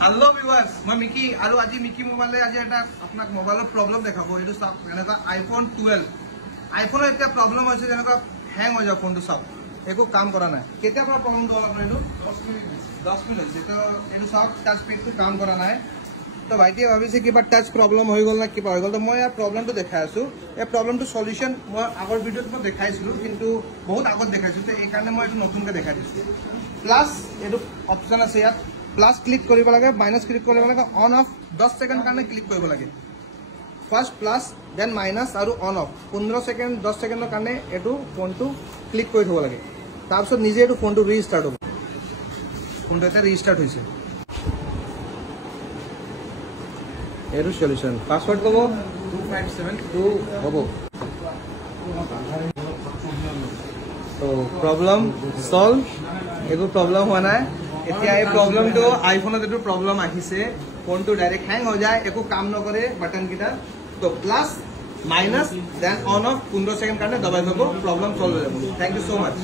hello viewers मैं Mickey और आज मिकी मोबाइल आज এটা আপনাক মোবাইলৰ প্ৰবলেম দেখাবো এটো সব এনেকা আইফোন 12 আইফোনৰ এটা প্ৰবলেম হৈছে যেনেকা হ্যাং হৈ যায় ফোনটো সব একো কাম কৰা নাই কেতিয়া পৰা প্ৰবলেম হ'ল আপোনাৰ এটো 10 মিনিট হৈছে তো এটো সব টাচ পেডটো কাম কৰা নাই তো ভাইটিয়ে ভাবিছে কিবা টাচ প্ৰবলেম হৈ গল না কিবা হৈ গল তো মই এই প্ৰবলেমটো দেখাই আছো এই প্ৰবলেমটো সলিউশন মই আগৰ ভিডিঅ'ত মই দেখাইছিলো কিন্তু বহুত আগত দেখাইছো তো এই কাৰণে মই এটো নতুনকৈ দেখাই দিছো প্লাস এটো অপচন আছে ইয়াত प्लस क्लिक करिब लागे माइनस क्लिक करिब लागे ऑन ऑफ 10 सेकंड কাৰণে ক্লিক কৰিব লাগে ফাৰ্স্ট প্লাস দেন মাইনাস আৰু অন অফ 15 সেকেন্ড 10 সেকেন্ডৰ কাৰণে এটো ফোনটো ক্লিক কৰি থব লাগে তাৰ পিছত নিজে এটো ফোনটো ৰিস্টাৰ্ট হ'ব ফোনটো এটা ৰিস্টাৰ্ট হৈছে এটো সলিউশন পাসওয়াৰ্ড কব 2572 হ'ব তো প্ৰবলেম সলভ একো প্ৰবলেম হোৱা নাই এতিয়া এই প্ৰবলেমটো আইফোনত এটো প্ৰবলেম আহিছে ফোনটো ডাইৰেক্ট হ্যাং হৈ যায় একো কাম নকৰে বাটন কিটা তো plus minus then on off 15 second কাৰণে দবাই থব প্ৰবলেম সলভ হৈ যাব থ্যাংক ইউ সো মাচ